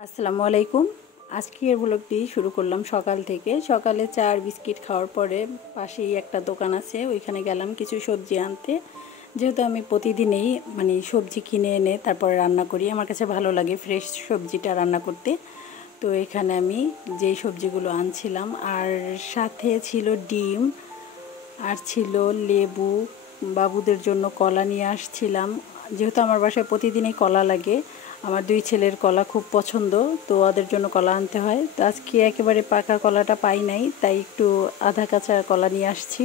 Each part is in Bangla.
আসসালামু আলাইকুম। আজকের ব্লগটি শুরু করলাম সকাল থেকে। সকালে চা আর বিস্কিট খাওয়ার পরে পাশেই একটা দোকান আছে, ওইখানে গেলাম কিছু সবজি আনতে। যেহেতু আমি প্রতিদিনই সবজি কিনে এনে তারপরে রান্না করি, আমার কাছে ভালো লাগে ফ্রেশ সবজিটা রান্না করতে। তো এখানে আমি যেই সবজিগুলো আনছিলাম, আর সাথে ছিল ডিম, আর ছিল লেবু, বাবুদের জন্য কলা নিয়ে আসছিলাম। যেহেতু আমার বাসায় প্রতিদিনই কলা লাগে, আমার দুই ছেলের কলা খুব পছন্দ, তো ওদের জন্য কলা আনতে হয়। তো আজকে একেবারে পাকা কলাটা পাই নাই, তাই একটু আধা কাঁচা কলা নিয়ে আসছি।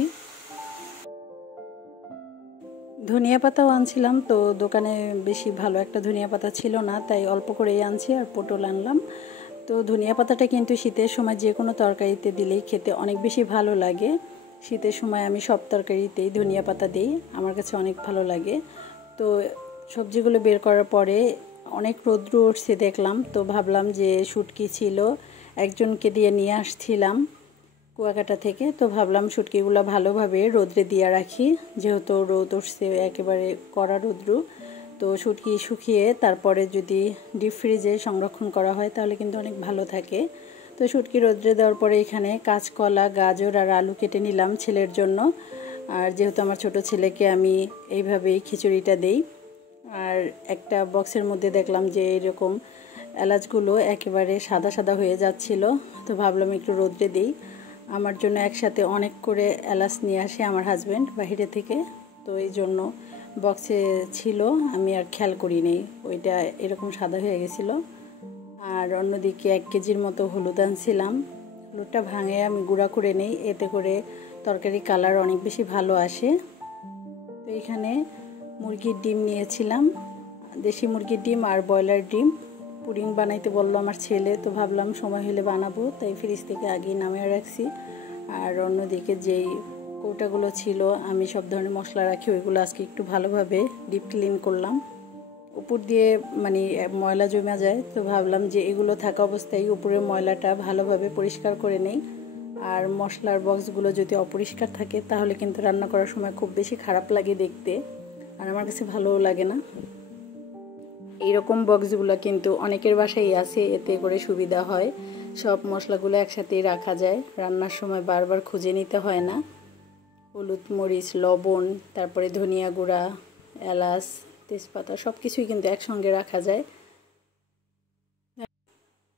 ধনিয়া পাতাও আনছিলাম, তো দোকানে বেশি ভালো একটা ধনিয়া পাতা ছিল না, তাই অল্প করেই আনছি। আর পটল আনলাম। তো ধনিয়া পাতাটা কিন্তু শীতের সময় যে কোনো তরকারিতে দিলেই খেতে অনেক বেশি ভালো লাগে। শীতের সময় আমি সব তরকারিতেই ধনিয়া পাতা দিই, আমার কাছে অনেক ভালো লাগে। তো সবজিগুলো বের করার পরে অনেক রৌদ্র উঠছে দেখলাম, তো ভাবলাম যে শুটকি ছিল, একজনকে দিয়ে নিয়ে আসছিলাম কুয়াকাটা থেকে। তো ভাবলাম শুটকিগুলো ভালোভাবে রোদ্রে দিয়ে রাখি, যেহেতু রোদ উঠছে একেবারে কড়া রৌদ্র। তো শুটকি শুকিয়ে তারপরে যদি ডিপ ফ্রিজে সংরক্ষণ করা হয় তাহলে কিন্তু অনেক ভালো থাকে। তো শুটকি রোদ্রে দেওয়ার পরে এখানে কাঁচকলা, গাজর আর আলু কেটে নিলাম ছেলের জন্য। আর যেহেতু আমার ছোট ছেলেকে আমি এইভাবেই খিচুড়িটা দেই। আর একটা বক্সের মধ্যে দেখলাম যে এরকম এলাচগুলো একেবারে সাদা সাদা হয়ে যাচ্ছিল, তো ভাবলাম একটু রোদ্রে দিই। আমার জন্য একসাথে অনেক করে এলাচ নিয়ে আসে আমার হাজব্যান্ড বাইরে থেকে, তো এই জন্য বক্সে ছিল, আমি আর খেয়াল করি নেই, ওইটা এরকম সাদা হয়ে গেছিলো। আর অন্যদিকে 1 কেজির মতো হলুদ আনছিলাম, হলুদটা ভাঙে আমি গুঁড়া করে নেই, এতে করে তরকারি কালার অনেক বেশি ভালো আসে। তো এখানে মুরগির ডিম নিয়েছিলাম, দেশি মুরগির ডিম আর ব্রয়লার ডিম। পুডিং বানাইতে বললো আমার ছেলে, তো ভাবলাম সময় হলে বানাবো, তাই ফ্রিজ থেকে আগেই নামিয়ে রাখছি। আর অন্যদিকে যেই কৌটাগুলো ছিল আমি সব ধরনের মশলা রাখি, ওইগুলো আজকে একটু ভালোভাবে ডিপ ক্লিন করলাম। উপর দিয়ে ময়লা জমা যায়, তো ভাবলাম যে এগুলো থাকা অবস্থায় উপরের ময়লাটা ভালোভাবে পরিষ্কার করে নেই। আর মশলার বক্সগুলো যদি অপরিষ্কার থাকে তাহলে কিন্তু রান্না করার সময় খুব বেশি খারাপ লাগে দেখতে, আর আমার কাছে ভালোও লাগে না। এইরকম বক্সগুলো কিন্তু অনেকের বাসায় আছে, এতে করে সুবিধা হয়, সব মশলাগুলো একসাথেই রাখা যায়, রান্নার সময় বারবার খুঁজে নিতে হয় না। হলুদ, মরিচ, লবণ, তারপরে ধনিয়া গুঁড়া, এলাচ, তেজপাতা সব কিছুই কিন্তু একসঙ্গে রাখা যায়।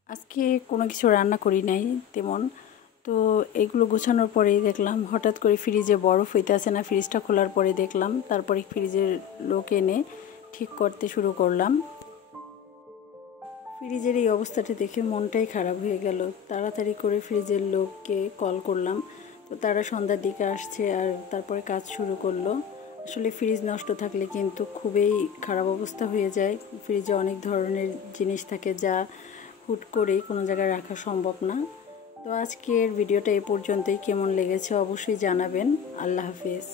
আজকে কোনো কিছু রান্না করি নাই তেমন, তো এগুলো গোছানোর পরেই দেখলাম হঠাৎ করে ফ্রিজে বরফ হইতে আসে না, ফ্রিজটা খোলার পরে দেখলাম, তারপরে ফ্রিজের লোক এনে ঠিক করতে শুরু করলাম। ফ্রিজের এই অবস্থাটা দেখে মনটাই খারাপ হয়ে গেল, তাড়াতাড়ি করে ফ্রিজের লোককে কল করলাম, তো তারা সন্ধ্যার দিকে আসছে আর তারপরে কাজ শুরু করলো। আসলে ফ্রিজ নষ্ট থাকলে কিন্তু খুবই খারাপ অবস্থা হয়ে যায়, ফ্রিজে অনেক ধরনের জিনিস থাকে যা হুট করেই কোনো জায়গায় রাখা সম্ভব না। তো আজকের ভিডিওটা এই পর্যন্তই, কেমন লেগেছে অবশ্যই জানাবেন। আল্লাহ হাফেজ।